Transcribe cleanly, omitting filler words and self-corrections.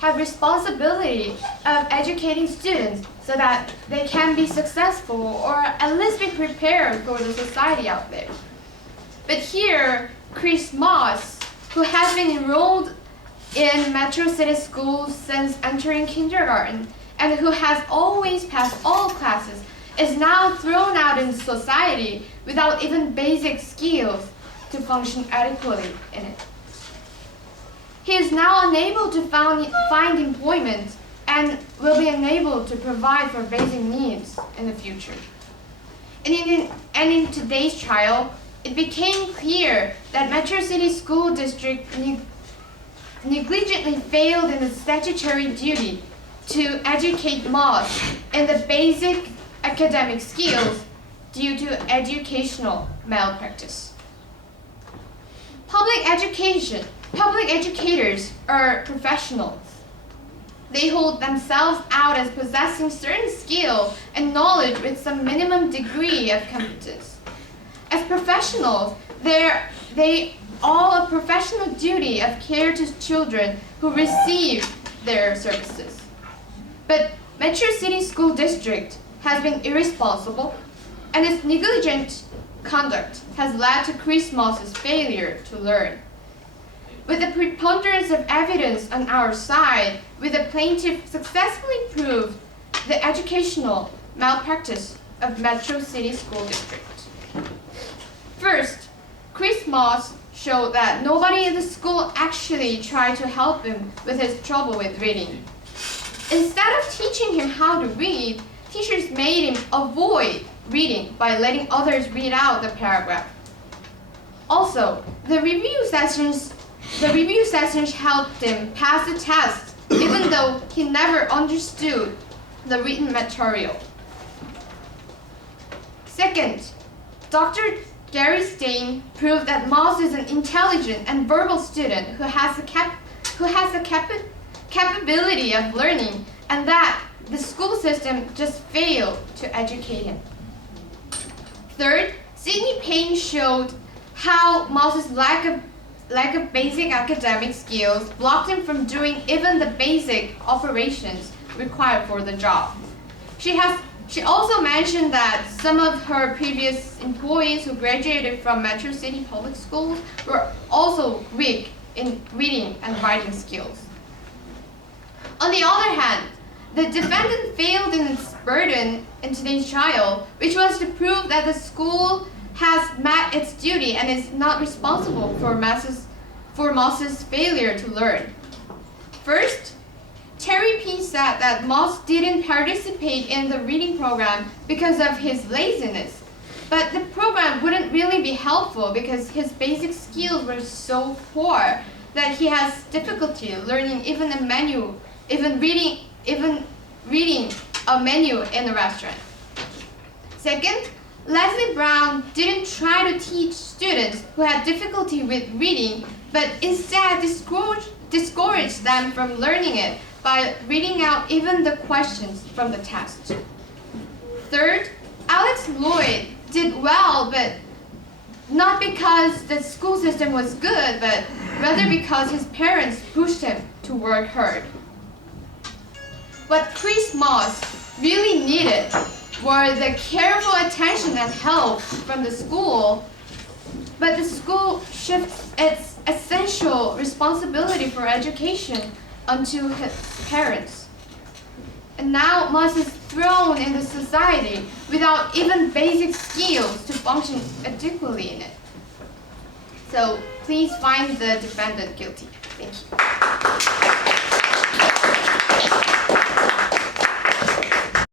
have responsibility of educating students so that they can be successful or at least be prepared for the society out there. But here, Chris Moss, who has been enrolled in Metro City schools since entering kindergarten and who has always passed all classes, is now thrown out in society without even basic skills to function adequately in it. He is now unable to find employment and will be unable to provide for basic needs in the future. And in today's trial, it became clear that Metro City School District negligently failed in its statutory duty to educate Moss in the basic academic skills due to educational malpractice. Public educators are professionals. They hold themselves out as possessing certain skill and knowledge with some minimum degree of competence. As professionals, they all a professional duty of care to children who receive their services. But Metro City School District has been irresponsible, and its negligent conduct has led to Chris Moss's failure to learn. With the preponderance of evidence on our side, with the plaintiff successfully proved the educational malpractice of Metro City School District. First, Chris Moss showed that nobody in the school actually tried to help him with his trouble with reading. Instead of teaching him how to read, teachers made him avoid reading by letting others read out the paragraph. Also, the review sessions helped him pass the test, even though he never understood the written material. Second, Dr. Gary Stain proved that Moss is an intelligent and verbal student who has the capability of learning, and that the school system just failed to educate him. Third, Sidney Payne showed how Moss's lack of basic academic skills blocked him from doing even the basic operations required for the job. She also mentioned that some of her previous employees who graduated from Metro City public schools were also weak in reading and writing skills. On the other hand, the defendant failed in its burden in today's trial, which was to prove that the school has met its duty and is not responsible for Moss's failure to learn. First, Terry P. said that Moss didn't participate in the reading program because of his laziness, but the program wouldn't really be helpful because his basic skills were so poor that he has difficulty learning even reading a menu in a restaurant. Second, Leslie Brown didn't try to teach students who had difficulty with reading, but instead discouraged them from learning it by reading out even the questions from the test. Third, Alex Lloyd did well, but not because the school system was good, but rather because his parents pushed him to work hard. What Chris Moss really needed were the careful attention and help from the school, but the school shifts its essential responsibility for education onto his parents. And now Moss is thrown into society without even basic skills to function adequately in it. So please find the defendant guilty. Thank you.